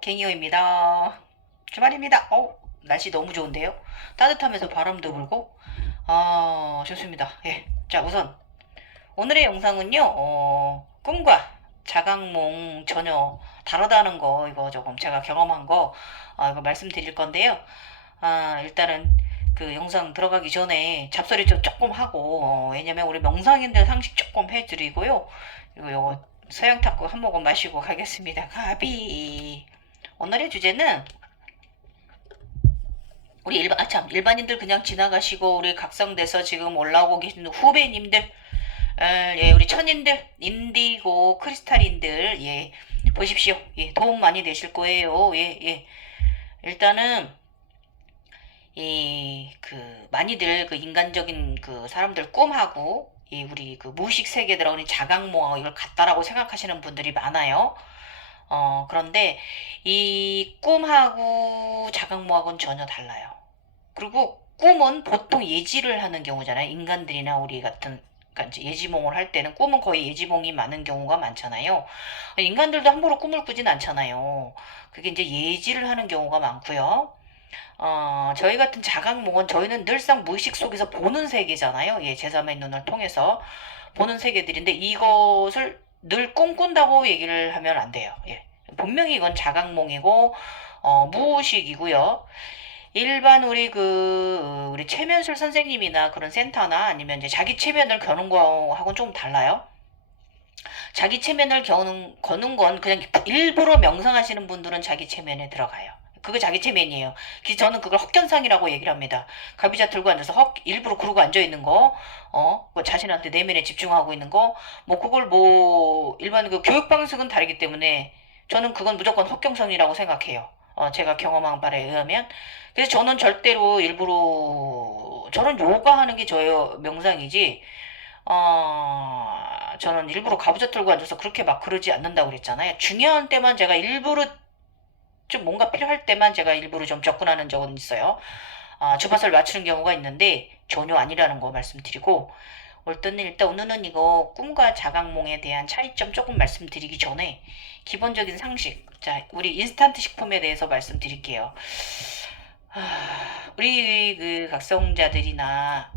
갱이호입니다. 주말입니다. 날씨 너무 좋은데요? 따뜻하면서 바람도 불고, 좋습니다. 예. 자, 우선, 오늘의 영상은요, 꿈과 자각몽 전혀 다르다는 거, 이거 조금 제가 경험한 거, 이거 말씀드릴 건데요. 일단은 그 영상 들어가기 전에 잡소리 좀 조금 하고, 왜냐면 우리 명상인들 상식 조금 해드리고요. 그리고 요거 서양 탁구 한 모금 마시고 가겠습니다. 가비. 오늘의 주제는 우리 일반인들 그냥 지나가시고 우리 각성돼서 지금 올라오고 계신 후배님들, 예, 우리 천인들, 인디고 크리스탈인들, 예, 보십시오. 예, 도움 많이 되실 거예요. 예, 예. 일단은 많이들 그 인간적인 그 사람들 꿈하고 우리 그 무의식 세계 들어가는 자각몽하고 이걸 같다라고 생각하시는 분들이 많아요. 그런데 이 꿈하고 자각몽하고는 전혀 달라요. 그리고 꿈은 보통 예지를 하는 경우잖아요. 인간들이나 우리 같은 그러니까 이제 예지몽을 할 때는 꿈은 거의 예지몽이 많은 경우가 많잖아요. 인간들도 함부로 꿈을 꾸진 않잖아요. 그게 이제 예지를 하는 경우가 많고요. 저희 같은 자각몽은 저희는 늘상 무의식 속에서 보는 세계잖아요. 예, 제3의 눈을 통해서 보는 세계들인데 이것을 늘 꿈꾼다고 얘기를 하면 안 돼요. 예. 분명히 이건 자각몽이고, 무의식이고요. 일반 우리 최면술 선생님이나 그런 센터나 아니면 이제 자기 체면을 겨눈 거하고는 좀 달라요. 자기 체면을 거는 건 그냥 일부러 명상하시는 분들은 자기 체면에 들어가요. 그게 자기 체면이에요. 그래서 저는 그걸 헛견상이라고 얘기를 합니다. 가비자 들고 앉아서 일부러 그러고 앉아있는 거, 뭐 자신한테 내면에 집중하고 있는 거, 뭐 그걸 뭐, 일반 그 교육 방식은 다르기 때문에 저는 그건 무조건 헛견상이라고 생각해요. 제가 경험한 바에 의하면. 그래서 저는 절대로 일부러, 저는 요가 하는 게 저의 명상이지, 저는 일부러 가부좌 들고 앉아서 그렇게 막 그러지 않는다고 그랬잖아요. 중요한 때만 제가 일부러 좀 뭔가 필요할 때만 제가 일부러 좀 접근하는 적은 있어요. 주파수를 맞추는 경우가 있는데 전혀 아니라는 거 말씀드리고 일단 오늘은 이거 꿈과 자각몽에 대한 차이점 조금 말씀드리기 전에 기본적인 상식, 자 우리 인스턴트 식품에 대해서 말씀드릴게요. 우리 그 각성자들이나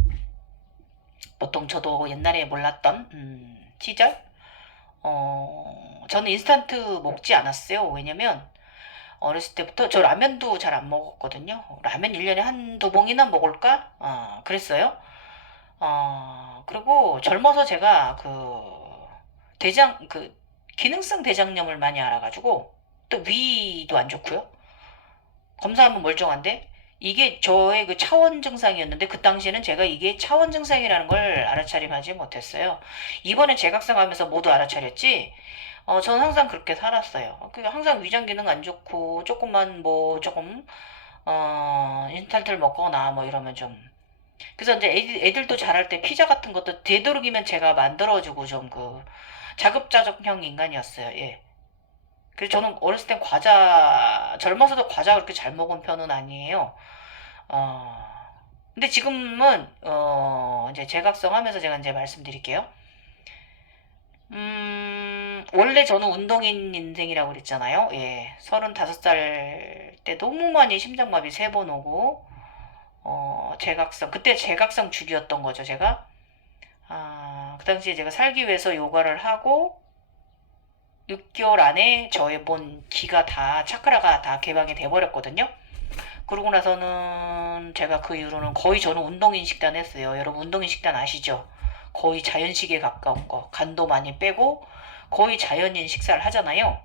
보통 저도 옛날에 몰랐던 시절 저는 인스턴트 먹지 않았어요. 왜냐면 어렸을 때부터 저 라면도 잘 안 먹었거든요. 라면 1년에 한두 봉이나 먹을까? 그랬어요. 그리고 젊어서 제가 그 기능성 대장염을 많이 알아가지고 또 위도 안 좋고요. 검사하면 멀쩡한데 이게 저의 그 차원 증상이었는데 그 당시에는 제가 이게 차원 증상이라는 걸 알아차림하지 못했어요. 이번에 재각성하면서 모두 알아차렸지. 저는 항상 그렇게 살았어요. 항상 위장 기능 안 좋고 조금만 뭐 조금 인스턴트를 먹거나 뭐 이러면 좀 그래서 이제 애들도 자랄 때 피자 같은 것도 되도록이면 제가 만들어주고 좀 자급자족형 인간이었어요. 예. 그래서 저는 어렸을 땐 젊어서도 과자 그렇게 잘 먹은 편은 아니에요. 어, 근데 지금은, 이제 재각성하면서 제가 이제 말씀드릴게요. 원래 저는 운동인 인생이라고 그랬잖아요. 예. 35살 때 너무 많이 심장마비 3번 오고, 그때 재각성 주기였던 거죠, 제가. 그 당시에 제가 살기 위해서 요가를 하고, 6개월 안에 저의 뭔 기가 다, 차크라가 다 개방이 돼버렸거든요. 그러고 나서는 제가 그 이후로는 거의 저는 운동인 식단 했어요. 여러분 운동인 식단 아시죠? 거의 자연식에 가까운 거. 간도 많이 빼고 거의 자연인 식사를 하잖아요.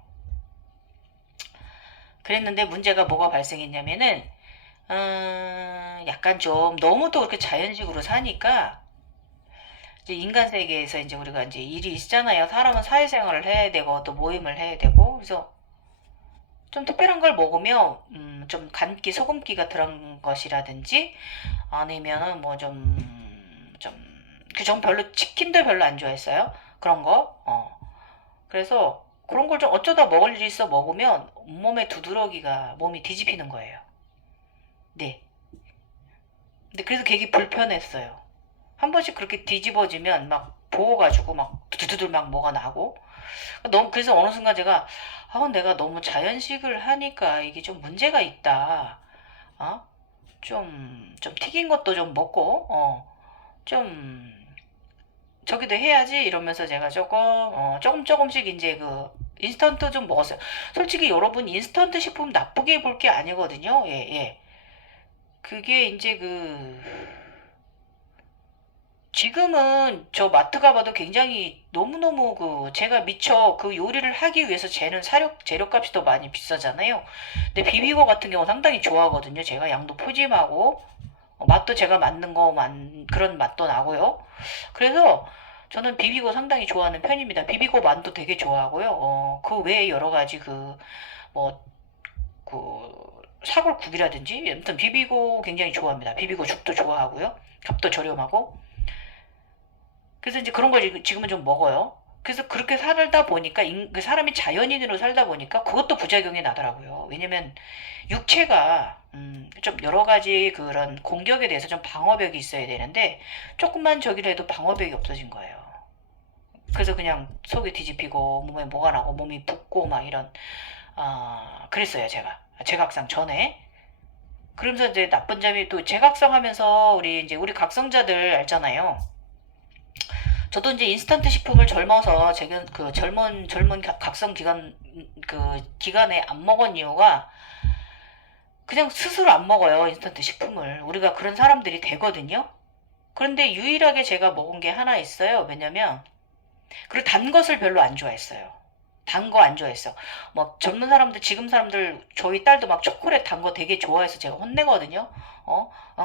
그랬는데 문제가 뭐가 발생했냐면은 약간 좀 너무 또 그렇게 자연식으로 사니까 이제 인간 세계에서 이제 우리가 이제 일이 있잖아요. 사람은 사회생활을 해야 되고 또 모임을 해야 되고 그래서 좀 특별한 걸 먹으면 좀 간기 소금기가 들은 것이라든지 아니면은 뭐 전 별로 치킨들 별로 안 좋아했어요. 그런 거. 그래서 그런 걸 좀 어쩌다 먹을 일이 있어 먹으면 온몸에 두드러기가 몸이 뒤집히는 거예요. 네. 근데 그래서 되게 불편했어요. 한 번씩 그렇게 뒤집어지면 막 부어가지고 막 두두두들 막 뭐가 나고. 너무 그래서 어느 순간 제가 내가 너무 자연식을 하니까 이게 좀 문제가 있다. 어? 좀 튀긴 것도 좀 먹고 좀 저기도 해야지 이러면서 제가 조금씩 이제 그 인스턴트 좀 먹었어요. 솔직히 여러분 인스턴트 식품 나쁘게 볼 게 아니거든요. 예, 예. 그게 이제 지금은 저 마트 가봐도 굉장히 너무너무 제가 미처 그 요리를 하기 위해서 재료값이 더 많이 비싸잖아요. 근데 비비고 같은 경우 상당히 좋아하거든요. 제가 양도 푸짐하고, 맛도 제가 만든 그런 맛도 나고요. 그래서 저는 비비고 상당히 좋아하는 편입니다. 비비고 만도 되게 좋아하고요. 그 외에 여러 가지 뭐, 사골국이라든지, 아무튼 비비고 굉장히 좋아합니다. 비비고 죽도 좋아하고요. 값도 저렴하고. 그래서 이제 그런 걸 지금은 좀 먹어요. 그래서 그렇게 살다 보니까 그 사람이 자연인으로 살다 보니까 그것도 부작용이 나더라고요. 왜냐면 육체가 좀 여러 가지 그런 공격에 대해서 좀 방어벽이 있어야 되는데 조금만 저기를 해도 방어벽이 없어진 거예요. 그래서 그냥 속이 뒤집히고 몸에 뭐가 나고 몸이 붓고 막 이런 그랬어요. 제가 제각상 전에. 그러면서 이제 나쁜 점이 또 제각성 하면서 우리 각성자들 알잖아요. 저도 이제 인스턴트 식품을 젊어서 제가 그 젊은 각성 기간에 안 먹은 이유가 그냥 스스로 안 먹어요. 인스턴트 식품을. 우리가 그런 사람들이 되거든요. 그런데 유일하게 제가 먹은 게 하나 있어요. 왜냐면 그리고 단 것을 별로 안 좋아했어요. 단 거 안 좋아했어. 뭐 젊은 사람들 지금 사람들 저희 딸도 막 초콜릿 단 거 되게 좋아해서 제가 혼내거든요.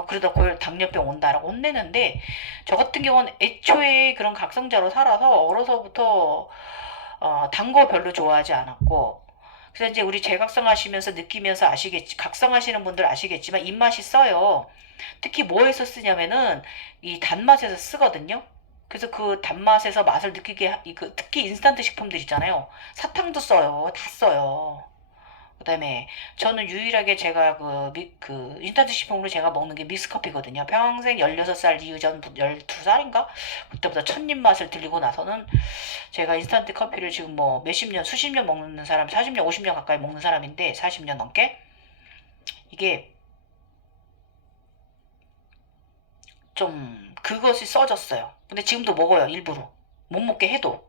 그러다 골 당뇨병 온다라고 혼내는데 저 같은 경우는 애초에 그런 각성자로 살아서 어려서부터 단 거 별로 좋아하지 않았고 그래서 이제 우리 재각성 하시면서 느끼면서 각성하시는 분들 아시겠지만 입맛이 써요. 특히 뭐에서 쓰냐면은 이 단맛에서 쓰거든요. 그래서 그 단맛에서 맛을 특히 인스턴트 식품들 있잖아요. 사탕도 써요. 다 써요. 그다음에 저는 유일하게 제가 인스턴트 식품으로 제가 먹는 게 믹스커피거든요. 평생 16살 이후 전 12살인가? 그때부터 첫 입맛을 들리고 나서는 제가 인스턴트 커피를 지금 뭐 몇십 년, 수십 년 먹는 사람, 40년, 50년 가까이 먹는 사람인데 40년 넘게 이게 좀 그것이 써졌어요. 근데 지금도 먹어요. 일부러. 못 먹게 해도.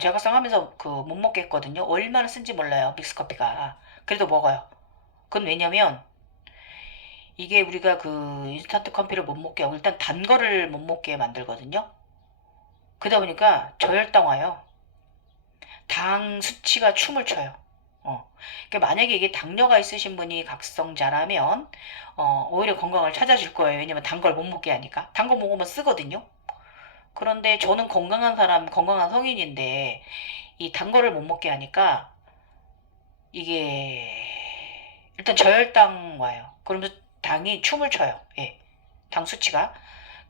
제가 쌍하면서 못 먹게 했거든요. 얼마나 쓴지 몰라요. 믹스커피가. 그래도 먹어요. 그건 왜냐면 이게 우리가 그 인스턴트 커피를 못 먹게 하고 일단 단 거를 못 먹게 만들거든요. 그러다 보니까 저혈당 와요. 당 수치가 춤을 춰요. 그러니까 만약에 이게 당뇨가 있으신 분이 각성자라면 오히려 건강을 찾아줄 거예요. 왜냐면 단 걸 못 먹게 하니까. 단 거 먹으면 쓰거든요. 그런데 저는 건강한 사람, 건강한 성인인데 이 단 거를 못 먹게 하니까 이게 일단 저혈당 와요. 그러면서 당이 춤을 춰요. 예. 당 수치가.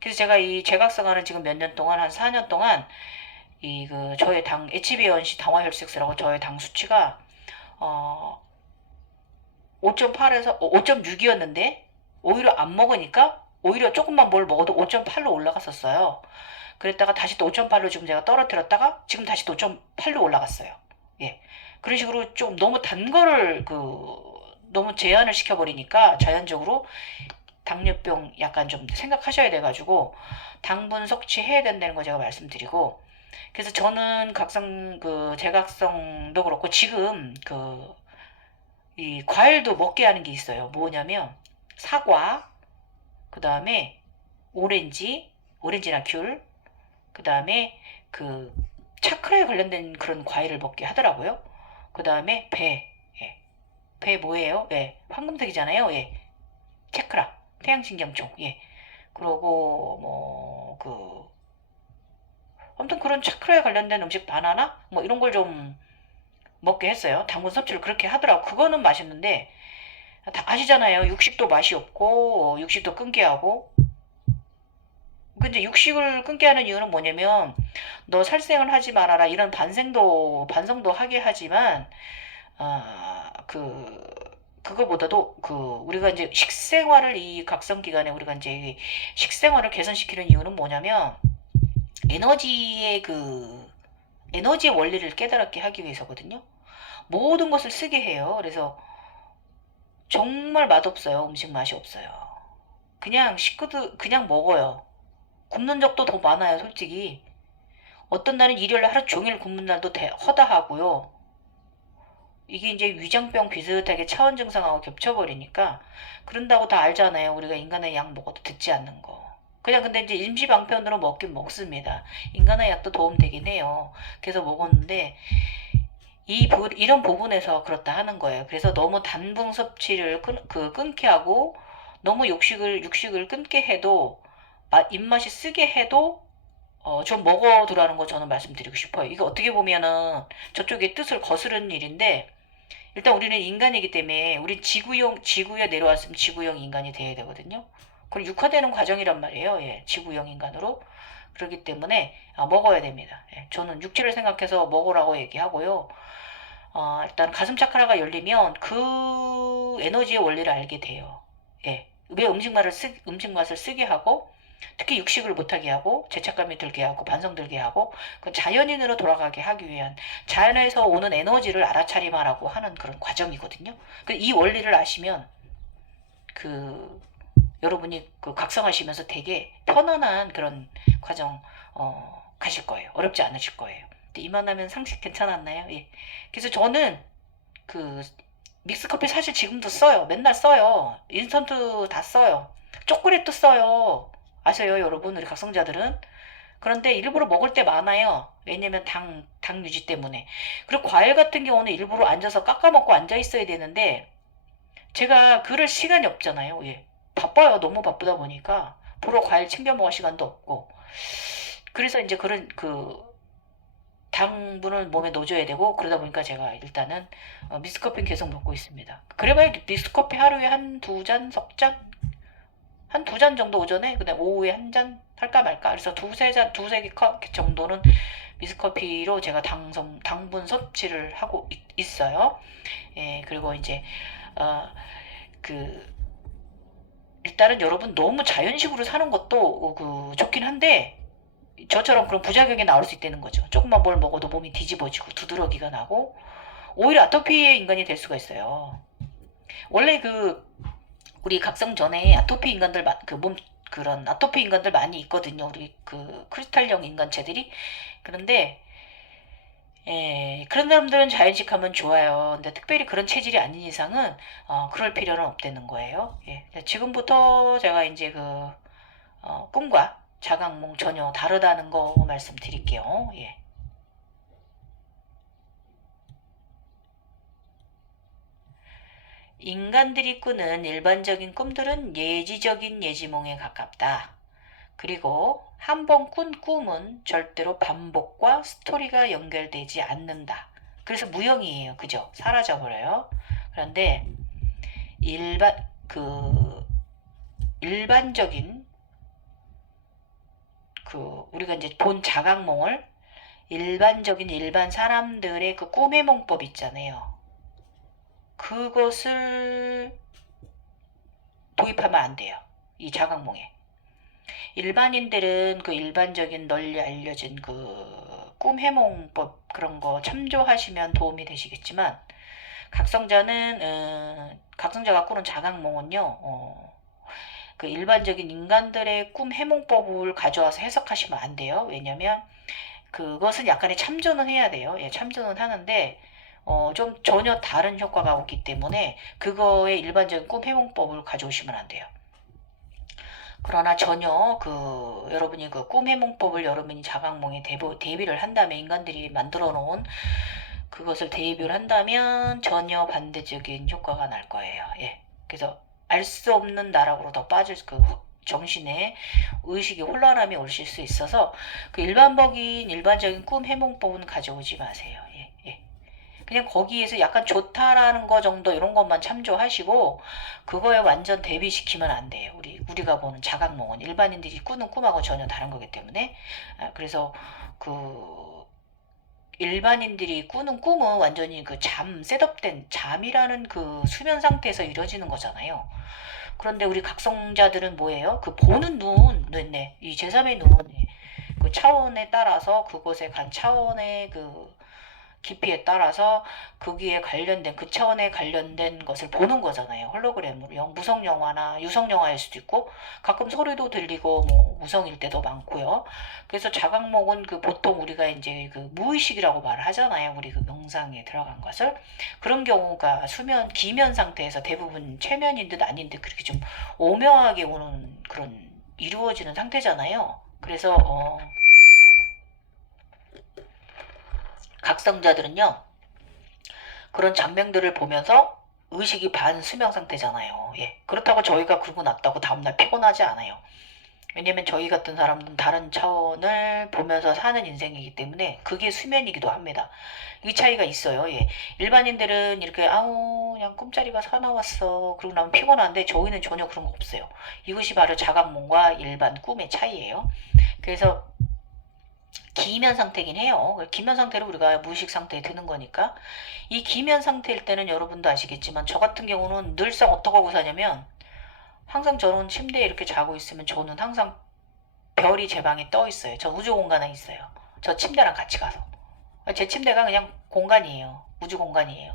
그래서 제가 이 제각성하는 지금 몇 년 동안 한 4년 동안 저의 당 HbA1c 당화혈색소라고 저의 당 수치가 어 5.8에서 5.6이었는데 오히려 안 먹으니까 오히려 조금만 뭘 먹어도 5.8로 올라갔었어요. 그랬다가 다시 또 5.8로 지금 제가 떨어뜨렸다가 지금 다시 또 5.8로 올라갔어요. 예. 그런 식으로 좀 너무 단 거를 너무 제한을 시켜버리니까 자연적으로 당뇨병 약간 좀 생각하셔야 돼가지고 당분 섭취해야 된다는 거 제가 말씀드리고 그래서 저는 제각성도 그렇고 지금 이 과일도 먹게 하는 게 있어요. 뭐냐면 사과, 그 다음에 오렌지나 귤, 그 다음에 그 차크라에 관련된 그런 과일을 먹게 하더라고요. 그 다음에 예. 배 뭐예요? 예, 황금색이잖아요. 예, 차크라, 태양신경총. 예, 그러고 아무튼 그런 차크라에 관련된 음식 바나나 뭐 이런 걸 좀 먹게 했어요. 당분 섭취를 그렇게 하더라고. 그거는 맛있는데 다 아시잖아요. 육식도 맛이 없고 육식도 끊게 하고. 근데 육식을 끊게 하는 이유는 뭐냐면 너 살생을 하지 말아라 이런 반성도 하게 하지만 그거보다도 우리가 이제 이 각성 기간에 우리가 이제 식생활을 개선시키는 이유는 뭐냐면 에너지의 에너지의 원리를 깨달게 하기 위해서거든요. 모든 것을 쓰게 해요. 그래서 정말 맛없어요. 음식 맛이 없어요. 그냥 식구들 그냥 먹어요. 굶는 적도 더 많아요, 솔직히. 어떤 날은 일요일 하루 종일 굶는 날도 허다하고요. 이게 이제 위장병 비슷하게 차원 증상하고 겹쳐버리니까 그런다고 다 알잖아요. 우리가 인간의 약 먹어도 듣지 않는 거. 그냥 근데 이제 임시방편으로 먹긴 먹습니다. 인간의 약도 도움되긴 해요. 그래서 먹었는데 이런 부분에서 그렇다 하는 거예요. 그래서 너무 단분 섭취를 끊게 하고 너무 육식을 끊게 해도 입맛이 쓰게 해도 좀 먹어두라는 거 저는 말씀드리고 싶어요. 이거 어떻게 보면은 저쪽의 뜻을 거스르는 일인데 일단 우리는 인간이기 때문에 우리 지구에 내려왔으면 지구형 인간이 돼야 되거든요. 그럼 육화되는 과정이란 말이에요. 예, 지구형 인간으로. 그렇기 때문에 먹어야 됩니다. 예, 저는 육체를 생각해서 먹으라고 얘기하고요. 일단 가슴 차크라가 열리면 그 에너지의 원리를 알게 돼요. 예. 왜 음식 맛을 쓰게 하고 특히 육식을 못하게 하고 죄책감이 들게 하고 반성 들게 하고 그 자연인으로 돌아가게 하기 위한 자연에서 오는 에너지를 알아차림하라고 하는 그런 과정이거든요. 이 원리를 아시면 그 여러분이 각성하시면서 되게 편안한 그런 과정 가실 거예요. 어렵지 않으실 거예요. 이만하면 상식 괜찮았나요? 예. 그래서 저는 그 믹스커피 사실 지금도 써요. 맨날 써요. 인스턴트 다 써요. 초콜릿도 써요. 아세요, 여러분? 우리 각성자들은. 그런데 일부러 먹을 때 많아요. 왜냐면 당 유지 때문에. 그리고 과일 같은 경우는 일부러 앉아서 깎아먹고 앉아 있어야 되는데 제가 그럴 시간이 없잖아요. 예. 바빠요. 너무 바쁘다 보니까. 보러 과일 챙겨 먹을 시간도 없고. 그래서 이제 그런 당분을 몸에 넣어줘야 되고 그러다 보니까 제가 일단은 미스커피는 계속 먹고 있습니다. 그래봐야 미스커피 하루에 한 두 잔, 석 잔? 한 두 잔 정도 오전에 그다음 오후에 한 잔 할까 말까 그래서 두세 개 컵 정도는 미스커피로 제가 당분 섭취를 하고 있어요. 예, 그리고 이제 어, 그 일단은 여러분 너무 자연식으로 사는 것도 좋긴 한데 저처럼 그런 부작용이 나올 수 있다는 거죠. 조금만 뭘 먹어도 몸이 뒤집어지고 두드러기가 나고 오히려 아토피의 인간이 될 수가 있어요. 원래 우리 각성 전에 아토피 인간들 그런 아토피 인간들 많이 있거든요. 우리 크리스탈형 인간체들이. 그런데 예, 그런 사람들은 자연식 하면 좋아요. 근데 특별히 그런 체질이 아닌 이상은 그럴 필요는 없다는 거예요. 예, 지금부터 제가 이제 꿈과 자각몽 전혀 다르다는 거 말씀드릴게요. 예. 인간들이 꾸는 일반적인 꿈들은 예지적인 예지몽에 가깝다. 그리고 한 번 꾼 꿈은 절대로 반복과 스토리가 연결되지 않는다. 그래서 무형이에요. 그죠? 사라져버려요. 그런데 일반, 그, 일반적인, 우리가 이제 본 자각몽을 일반적인 일반 사람들의 꿈의 몽법 있잖아요. 그것을 도입하면 안 돼요. 이 자각몽에. 일반인들은 일반적인 널리 알려진 꿈 해몽법 그런 거 참조하시면 도움이 되시겠지만 각성자가 꾸는 자각몽은요. 일반적인 인간들의 꿈 해몽법을 가져와서 해석하시면 안 돼요. 왜냐면 그것은 약간의 참조는 해야 돼요. 예, 참조는 하는데 좀 전혀 다른 효과가 오기 때문에 그거의 일반적인 꿈 해몽법을 가져오시면 안 돼요. 그러나 전혀 여러분이 꿈 해몽법을 여러분이 자각몽에 대비를 한다면 인간들이 만들어 놓은 그것을 대비를 한다면 전혀 반대적인 효과가 날 거예요. 예. 그래서 알 수 없는 나락으로 더 빠질 정신에 의식의 혼란함이 오실 수 있어서 일반적인 꿈 해몽법은 가져오지 마세요. 예. 예. 그냥 거기에서 약간 좋다라는 거 정도 이런 것만 참조하시고 그거에 완전 대비시키면 안 돼요. 우리가 보는 자각몽은 일반인들이 꾸는 꿈하고 전혀 다른 거기 때문에 그래서 일반인들이 꾸는 꿈은 완전히 셋업된 잠이라는 수면 상태에서 이루어지는 거잖아요. 그런데 우리 각성자들은 뭐예요? 보는 눈, 네, 이 제3의 눈, 차원에 따라서 그곳에 간 차원의 그 깊이에 따라서 거기에 관련된 그 차원에 관련된 것을 보는 거잖아요. 홀로그램으로 무성 영화나 유성 영화일 수도 있고 가끔 소리도 들리고 뭐 무성일 때도 많고요. 그래서 자각몽은 그 보통 우리가 이제 그 무의식이라고 말을 하잖아요. 우리 그 명상에 들어간 것을 그런 경우가 수면 기면 상태에서 대부분 최면인 듯 아닌 듯 그렇게 좀 오묘하게 오는 그런 이루어지는 상태잖아요. 그래서 각성자들은요 그런 장면들을 보면서 의식이 반수면 상태잖아요. 예. 그렇다고 저희가 그러고 났다고 다음날 피곤하지 않아요. 왜냐면 저희 같은 사람은 다른 차원을 보면서 사는 인생이기 때문에 그게 수면이기도 합니다. 이 차이가 있어요. 예. 일반인들은 이렇게 아우 그냥 꿈자리가 사나웠어 그러고 나면 피곤한데 저희는 전혀 그런 거 없어요. 이것이 바로 자각몽과 일반 꿈의 차이예요. 그래서 기면 상태긴 해요. 기면 상태로 우리가 무의식 상태에 드는 거니까 이 기면 상태일 때는 여러분도 아시겠지만 저 같은 경우는 늘상 어떻게 하고 사냐면 항상 저는 침대에 이렇게 자고 있으면 저는 항상 별이 제 방에 떠 있어요. 저 우주 공간에 있어요. 저 침대랑 같이 가서. 제 침대가 그냥 공간이에요. 우주 공간이에요.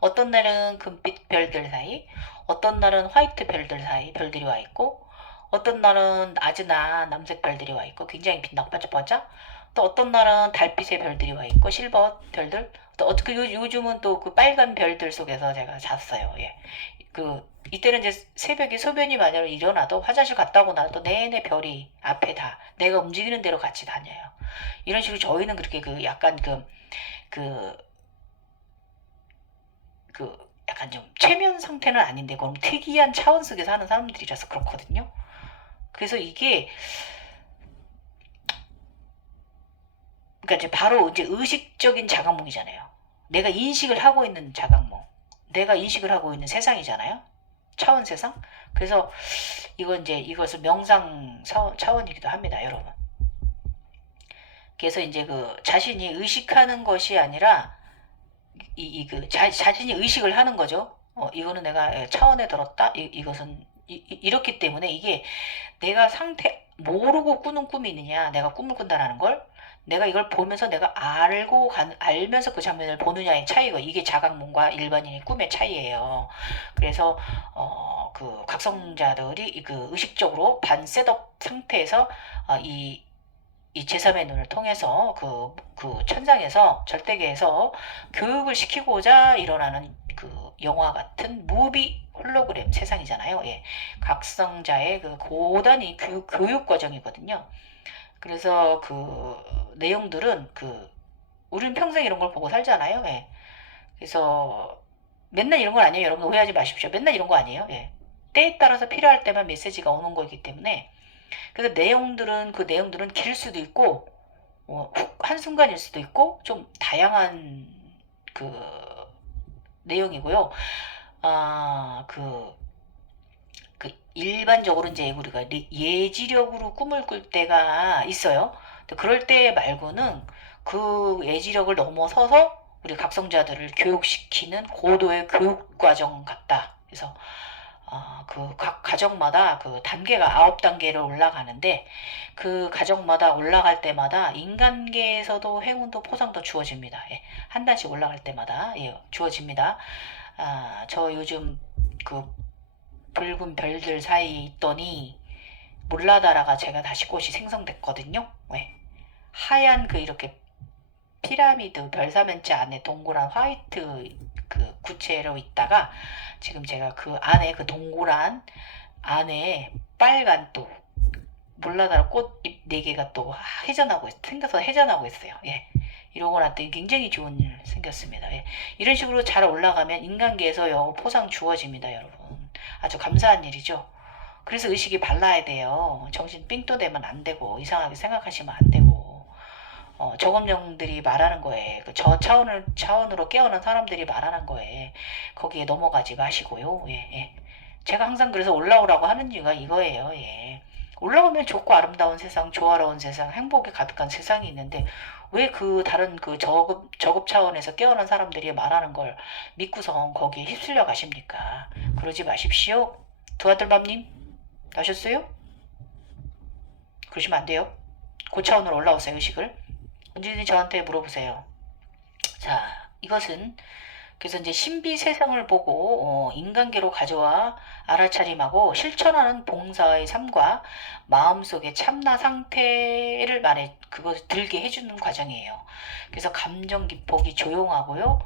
어떤 날은 금빛 별들 사이, 어떤 날은 화이트 별들 사이 별들이 와 있고, 어떤 날은 아즈나 남색 별들이 와 있고 굉장히 빛나고 반짝반짝. 또 어떤 날은 달빛의 별들이 와 있고 실버 별들. 또 어떻게 요즘은 또 그 빨간 별들 속에서 제가 잤어요. 예. 그 이때는 이제 새벽에 소변이 만약에 일어나도 화장실 갔다 오고 나도 내내 별이 앞에 다 내가 움직이는 대로 같이 다녀요. 이런 식으로 저희는 그렇게 그 약간 그, 약간 좀 최면 상태는 아닌데 그럼 특이한 차원 속에 사는 사람들이라서 그렇거든요. 그래서 이게 그러니까 이제 바로 이제 의식적인 자각몽이잖아요. 내가 인식을 하고 있는 자각몽. 내가 인식을 하고 있는 세상이잖아요. 차원 세상. 그래서 이건 이제 이것을 명상 차원이기도 합니다, 여러분. 그래서 이제 그 자신이 의식하는 것이 아니라 자신이 의식을 하는 거죠. 이거는 내가 차원에 들었다. 이것은 이렇기 때문에 이게 내가 모르고 꾸는 꿈이 있느냐, 내가 꿈을 꾼다라는 걸 내가 이걸 보면서 내가 알면서 그 장면을 보느냐의 차이가 이게 자각몽과 일반인의 꿈의 차이예요. 그래서 그 각성자들이 그 의식적으로 반 셋업 상태에서 이 제3의 눈을 통해서 그 천상에서 절대계에서 교육을 시키고자 일어나는 그 영화 같은 무비 홀로그램 세상이잖아요. 예. 각성자의 그 고단위 교육 과정이거든요. 그래서 그 내용들은 우리는 평생 이런 걸 보고 살잖아요. 예. 그래서 맨날 이런 건 아니에요. 여러분 오해하지 마십시오. 맨날 이런 거 아니에요. 예. 때에 따라서 필요할 때만 메시지가 오는 거기 때문에 그래서 그 내용들은 길 수도 있고 한순간일 수도 있고 좀 다양한 그 내용이고요. 아, 일반적으로 이제 우리가 예지력으로 꿈을 꿀 때가 있어요. 그럴 때 말고는 그 예지력을 넘어서서 우리 각성자들을 교육시키는 고도의 교육 과정 같다. 그래서 그 각 가정마다 그 단계가 9단계를 올라가는데 그 가정마다 올라갈 때마다 인간계에서도 행운도 포상도 주어집니다. 예, 한 단씩 올라갈 때마다 주어집니다. 저 요즘 그 붉은 별들 사이에 있더니 몰라다라가 제가 다시 꽃이 생성됐거든요. 예. 하얀 이렇게 피라미드 별사면체 안에 동그란 화이트 그 구체로 있다가 지금 제가 그 안에 그 동그란 안에 빨간 또 몰라다라 꽃잎 4개가 또 생겨서 회전하고 있어요. 예. 이러고 났더니 굉장히 좋은 일 생겼습니다. 예. 이런 식으로 잘 올라가면 인간계에서 포상 주어집니다, 여러분. 아주 감사한 일이죠. 그래서 의식이 발라야 돼요. 정신 삥또 되면 안 되고 이상하게 생각하시면 안 되고 저검령들이 말하는 거에 저 차원으로 깨어난 사람들이 말하는 거에 거기에 넘어가지 마시고요. 예, 예. 제가 항상 그래서 올라오라고 하는 이유가 이거예요. 예. 올라오면 좋고 아름다운 세상, 조화로운 세상, 행복이 가득한 세상이 있는데 왜 다른 저급 차원에서 깨어난 사람들이 말하는 걸 믿고서 거기에 휩쓸려 가십니까? 그러지 마십시오. 두 아들밥님, 나셨어요? 그러시면 안 돼요. 고차원으로 올라오세요. 의식을. 언제든지 저한테 물어보세요. 자, 이것은 그래서 이제 신비세상을 보고 인간계로 가져와 알아차림하고 실천하는 봉사의 삶과 마음속의 참나 상태를 말해 그것을 들게 해주는 과정이에요. 그래서 감정 기폭이 조용하고요.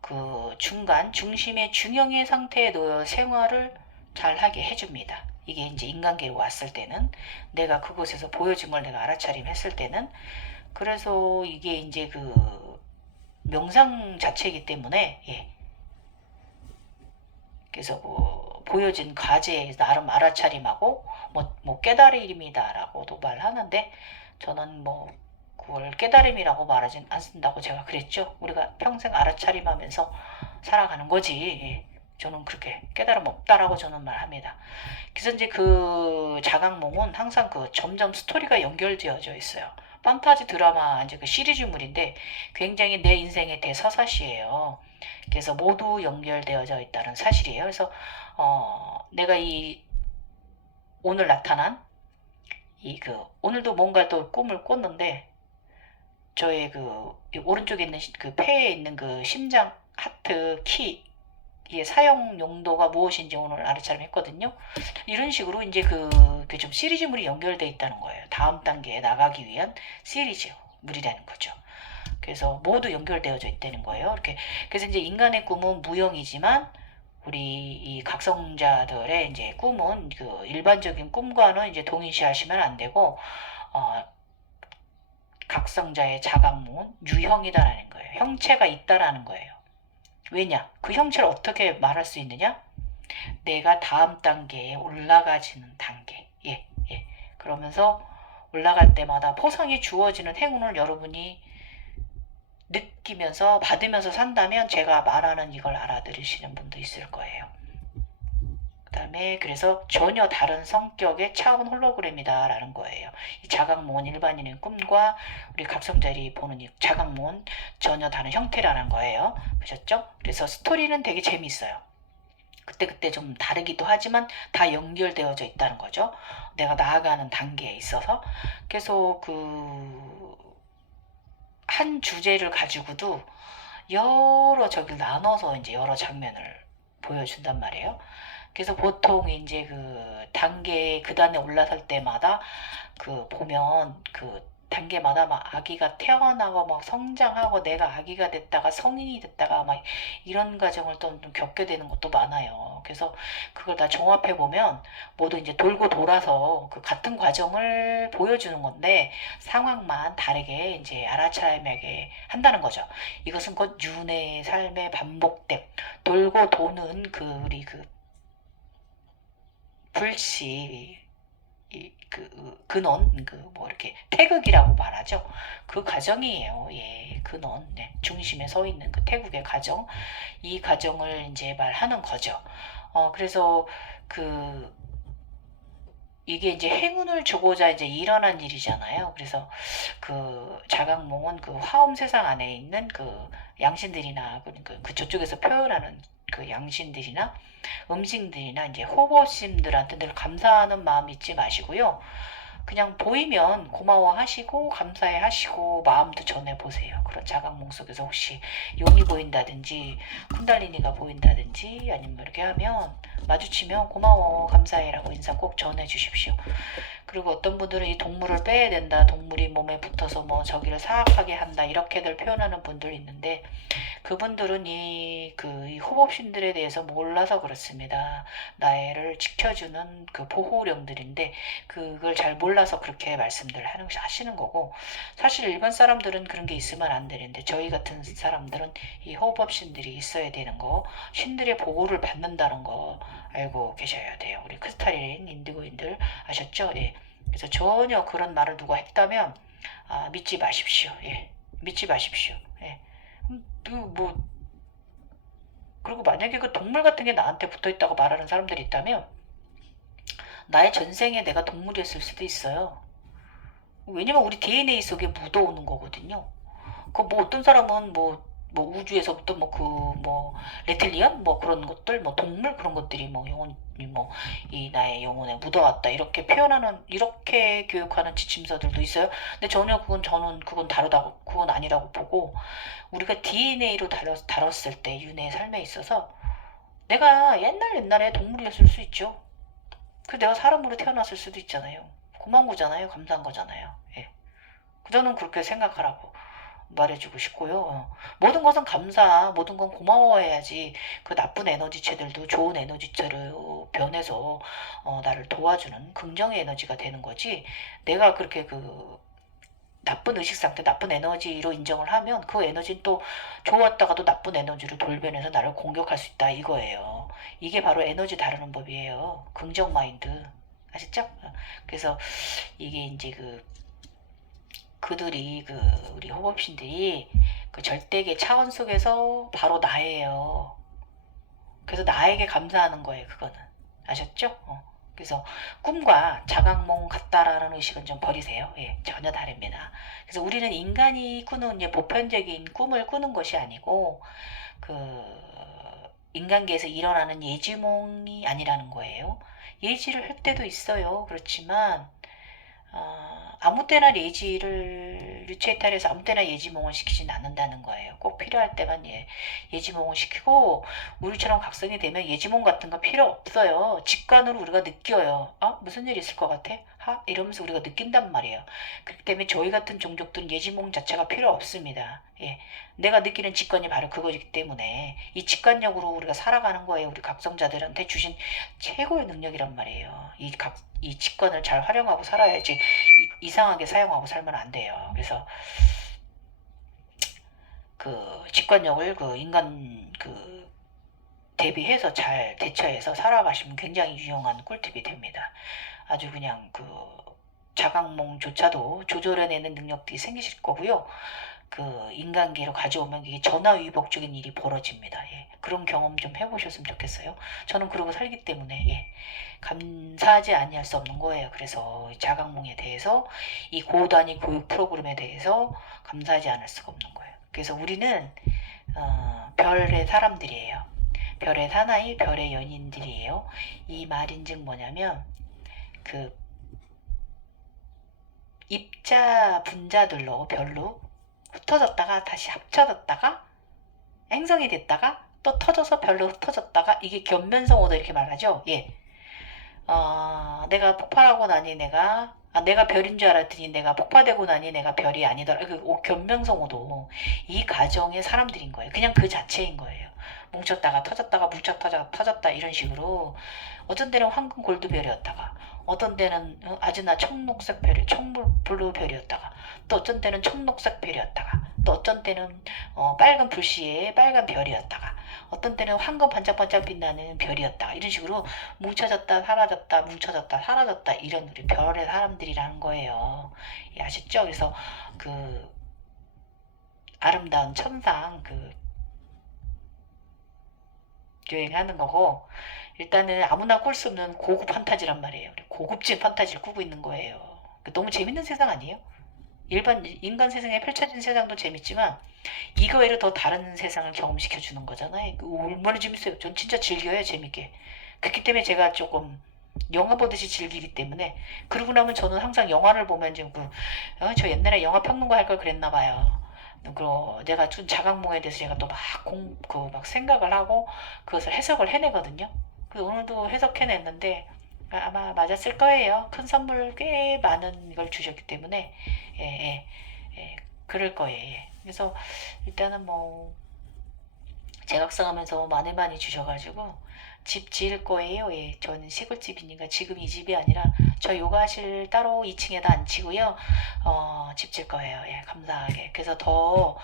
그 중간 중심의 중형의 상태에 놓여 생활을 잘 하게 해줍니다. 이게 이제 인간계로 왔을 때는 내가 그곳에서 보여진 걸 내가 알아차림했을 때는 그래서 이게 이제 그 명상 자체이기 때문에 예. 그래서 보여진 과제에 나름 알아차림하고 뭐 깨달음이다라고도 말하는데 저는 뭐 그걸 깨달음이라고 말하진 않는다고 제가 그랬죠. 우리가 평생 알아차림하면서 살아가는 거지. 예. 저는 그렇게 깨달음 없다라고 저는 말합니다. 그래서 이제 그 자각몽은 항상 그 점점 스토리가 연결되어져 있어요. 판타지 드라마 이제 그 시리즈물인데 굉장히 내 인생의 대서사시예요. 그래서 모두 연결되어져 있다는 사실이에요. 그래서 내가 이 오늘 나타난 이 그 오늘도 뭔가 또 꿈을 꿨는데 저의 그 오른쪽에 있는 그 폐에 있는 그 심장 하트 키 이게 사용 용도가 무엇인지 오늘 알아차림 했거든요. 이런 식으로 이제 그 좀 시리즈물이 연결돼 있다는 거예요. 다음 단계에 나가기 위한 시리즈물이라는 거죠. 그래서 모두 연결되어져 있다는 거예요. 이렇게 그래서 이제 인간의 꿈은 무형이지만 우리 이 각성자들의 이제 꿈은 그 일반적인 꿈과는 이제 동일시하시면 안 되고 어, 각성자의 자각몽은 유형이다라는 거예요. 형체가 있다라는 거예요. 왜냐? 그 형체를 어떻게 말할 수 있느냐? 내가 다음 단계에 올라가지는 단계. 예, 예. 그러면서 올라갈 때마다 포상이 주어지는 행운을 여러분이 느끼면서 받으면서 산다면 제가 말하는 이걸 알아들으시는 분도 있을 거예요. 그 다음에 그래서 전혀 다른 성격의 차원 홀로그램이다 라는 거예요. 이 자각몽은 일반인의 꿈과 우리 각성자들이 보는 이 자각몽은 전혀 다른 형태라는 거예요. 보셨죠? 그래서 스토리는 되게 재밌어요. 그때그때 좀 다르기도 하지만 다 연결되어져 있다는 거죠. 내가 나아가는 단계에 있어서. 그래서 그 한 주제를 가지고도 여러 저기를 나눠서 이제 여러 장면을 보여준단 말이에요. 그래서 보통 이제 그 단계 그 단에 올라설 때마다 그 보면 그 단계마다 막 아기가 태어나고 막 성장하고 내가 아기가 됐다가 성인이 됐다가 막 이런 과정을 또 좀 겪게 되는 것도 많아요. 그래서 그걸 다 종합해 보면 모두 이제 돌고 돌아서 그 같은 과정을 보여주는 건데 상황만 다르게 이제 알아차림하게 한다는 거죠. 이것은 곧 윤회의 삶의 반복됨, 돌고 도는 그 우리 그 불씨 그 근원 그 뭐 이렇게 태극이라고 말하죠. 그 과정이에요. 예, 근원 네, 중심에 서 있는 그 태국의 과정 이 과정을 이제 말하는 거죠. 그래서 그 이게 이제 행운을 주고자 이제 일어난 일이잖아요. 그래서 그 자각몽은 그 화엄 세상 안에 있는 그 양신들이나 그 저쪽에서 표현하는 그 양신들이나 음식들이나 이제 호버심들한테 늘 감사하는 마음 잊지 마시고요. 그냥 보이면 고마워하시고 감사해하시고 마음도 전해보세요. 그런 자각몽 속에서 혹시 용이 보인다든지 쿤달리니가 보인다든지 아니면 이렇게 하면 마주치면 고마워 감사해라고 인사 꼭 전해주십시오. 그리고 어떤 분들은 이 동물을 빼야 된다 동물이 몸에 붙어서 뭐 저기를 사악하게 한다 이렇게들 표현하는 분들이 있는데 그분들은 이 호법신들에 대해서 몰라서 그렇습니다. 나를 지켜주는 그 보호령들인데 그걸 잘 몰라서 그렇게 말씀들 하시는 거고 사실 일반 사람들은 그런 게 있으면 안 되는데 저희 같은 사람들은 이 호법신들이 있어야 되는 거 신들의 보호를 받는다는 거 알고 계셔야 돼요. 우리 크스탈린 인디고인들 아셨죠? 예. 그래서 전혀 그런 말을 누가 했다면 믿지 마십시오. 예. 믿지 마십시오. 예. 뭐 그리고 만약에 그 동물 같은 게 나한테 붙어 있다고 말하는 사람들이 있다면 나의 전생에 내가 동물이었을 수도 있어요. 왜냐면 우리 DNA 속에 묻어오는 거거든요. 그 뭐 어떤 사람은 뭐 뭐 우주에서부터 뭐 그 뭐 레틸리언 뭐 그런 것들 뭐 동물 그런 것들이 뭐 영혼이 뭐 이 나의 영혼에 묻어왔다 이렇게 표현하는 이렇게 교육하는 지침서들도 있어요. 근데 전혀 저는 그건 다르다고 그건 아니라고 보고 우리가 DNA로 다뤘을 때 윤회의 삶에 있어서 내가 옛날에 동물이었을 수 있죠. 그 내가 사람으로 태어났을 수도 있잖아요. 고마운 거잖아요. 감사한 거잖아요. 예. 저는 그렇게 생각하라고 말해주고 싶고요. 모든 것은 모든 건 고마워해야지 그 나쁜 에너지체들도 좋은 에너지체로 변해서 나를 도와주는 긍정의 에너지가 되는 거지. 내가 그렇게 그 나쁜 의식 상태, 나쁜 에너지로 인정을 하면 그 에너지는 또 좋았다가도 나쁜 에너지로 돌변해서 나를 공격할 수 있다 이거예요. 이게 바로 에너지 다루는 법이에요. 긍정 마인드. 아셨죠? 그래서 이게 이제 그들이 우리 호법신들이 그 절대계 차원 속에서 바로 나예요. 그래서 나에게 감사하는 거예요. 그거는 아셨죠? 그래서 꿈과 자각몽 같다라는 의식은 좀 버리세요. 예, 전혀 다릅니다. 그래서 우리는 인간이 꾸는 이제 보편적인 꿈을 꾸는 것이 아니고 그 인간계에서 일어나는 예지몽이 아니라는 거예요. 예지를 할 때도 있어요. 그렇지만 아무 때나 예지를 유체이탈해서 아무 때나 예지몽을 시키진 않는다는 거예요. 꼭 필요할 때만 예지몽을 시키고 우리처럼 각성이 되면 예지몽 같은 거 필요 없어요. 직관으로 우리가 느껴요. 무슨 일 있을 것 같아? 이러면서 우리가 느낀단 말이에요. 그렇기 때문에 저희 같은 종족들은 예지몽 자체가 필요 없습니다. 예. 내가 느끼는 직관이 바로 그거이기 때문에 이 직관력으로 우리가 살아가는 거예요. 우리 각성자들한테 주신 최고의 능력이란 말이에요. 이 직관을 잘 활용하고 살아야지 이상하게 사용하고 살면 안 돼요. 그래서 그 직관력을 그 인간 대비해서 잘 대처해서 살아가시면 굉장히 유용한 꿀팁이 됩니다. 아주 그냥 자각몽조차도 조절해내는 능력들이 생기실 거고요. 인간계로 가져오면 이게 전화위복적인 일이 벌어집니다. 예. 그런 경험 좀 해보셨으면 좋겠어요. 저는 그러고 살기 때문에 감사하지 아니할 수 없는 거예요. 그래서 자각몽에 대해서 이 고단위 교육 프로그램에 대해서 감사하지 않을 수가 없는 거예요. 그래서 우리는 별의 사람들이에요. 별의 사나이, 별의 연인들이에요. 이 말인즉 뭐냐면 그 입자 분자들로 별로 흩어졌다가 다시 합쳐졌다가 행성이 됐다가 또 터져서 별로 흩어졌다가 이게 견면성호도 이렇게 말하죠. 예. 내가 폭발하고 나니 내가 별인 줄 알았더니 내가 폭파되고 나니 내가 별이 아니더라. 견명성호도 이 가정의 사람들인 거예요. 그냥 그 자체인 거예요. 뭉쳤다가 터졌다가 뭉쳐 터졌다 이런 식으로 어떤 때는 황금 골드별이었다가 어떤 때는 아즈나 청록색 별이 청블루 별이었다가 또 어떤 때는 청록색 별이었다가 또 어떤 때는 빨간 불씨의 빨간 별이었다가 어떤 때는 황금 반짝반짝 빛나는 별이었다가 이런 식으로 뭉쳐졌다 사라졌다 뭉쳐졌다 사라졌다 이런 우리 별의 사람들이라는 거예요. 예, 아셨죠? 그래서 그 아름다운 천상 여행하는 거고 일단은 아무나 꿀 수 없는 고급 판타지란 말이에요. 고급진 판타지를 꾸고 있는 거예요. 너무 재밌는 세상 아니에요? 일반 인간 세상에 펼쳐진 세상도 재밌지만 이거 외로 더 다른 세상을 경험시켜 주는 거잖아요. 얼마나 재밌어요. 전 진짜 즐겨요, 재밌게. 그렇기 때문에 제가 조금 영화 보듯이 즐기기 때문에 그러고 나면 저는 항상 영화를 보면 저 옛날에 영화 평론가 할 걸 그랬나 봐요. 내가 준 자각몽에 대해서 제가 또 막 생각을 하고 그것을 해석을 해내거든요. 그래서 오늘도 해석해냈는데 아마 맞았을 거예요. 큰 선물 꽤 많은 걸 주셨기 때문에 예, 예, 예, 그럴 거예요. 예. 그래서 일단은 뭐 제각성하면서 많이 주셔가지고 집 지을 거예요. 예, 저는 시골집이니까 지금 이 집이 아니라 저 요가실 따로 2층에다 안 치고요. 집 질 거예요. 예, 감사하게. 그래서 더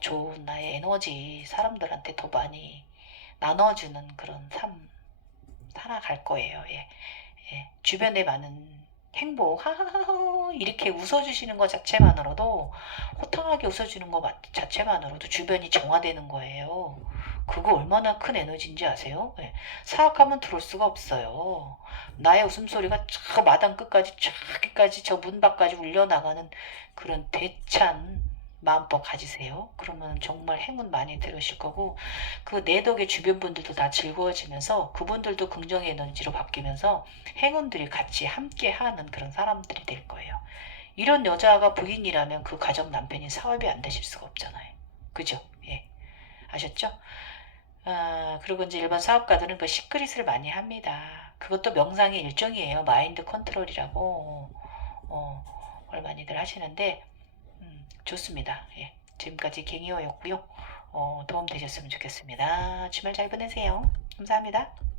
좋은 나의 에너지 사람들한테 더 많이 나눠주는 그런 삶 살아갈 거예요. 예, 예. 주변에 많은 행복, 하하하 이렇게 웃어주시는 것 자체만으로도 호탕하게 웃어주는 것 자체만으로도 주변이 정화되는 거예요. 그거 얼마나 큰 에너지인지 아세요? 예. 사악하면 들을 수가 없어요. 나의 웃음소리가 저 마당 끝까지 저기까지 저 문 밖까지 울려나가는 그런 대찬 마음법 가지세요. 그러면 정말 행운 많이 들으실 거고 그 내 덕에 주변 분들도 다 즐거워지면서 그분들도 긍정의 에너지로 바뀌면서 행운들이 같이 함께하는 그런 사람들이 될 거예요. 이런 여자가 부인이라면 그 가정 남편이 사업이 안 되실 수가 없잖아요. 그죠? 예. 아셨죠? 그리고 이제 일반 사업가들은 그 시크릿을 많이 합니다. 그것도 명상의 일종이에요. 마인드 컨트롤이라고 그걸 많이들 하시는데 좋습니다. 예. 지금까지 갱이호였고요. 도움 되셨으면 좋겠습니다. 주말 잘 보내세요. 감사합니다.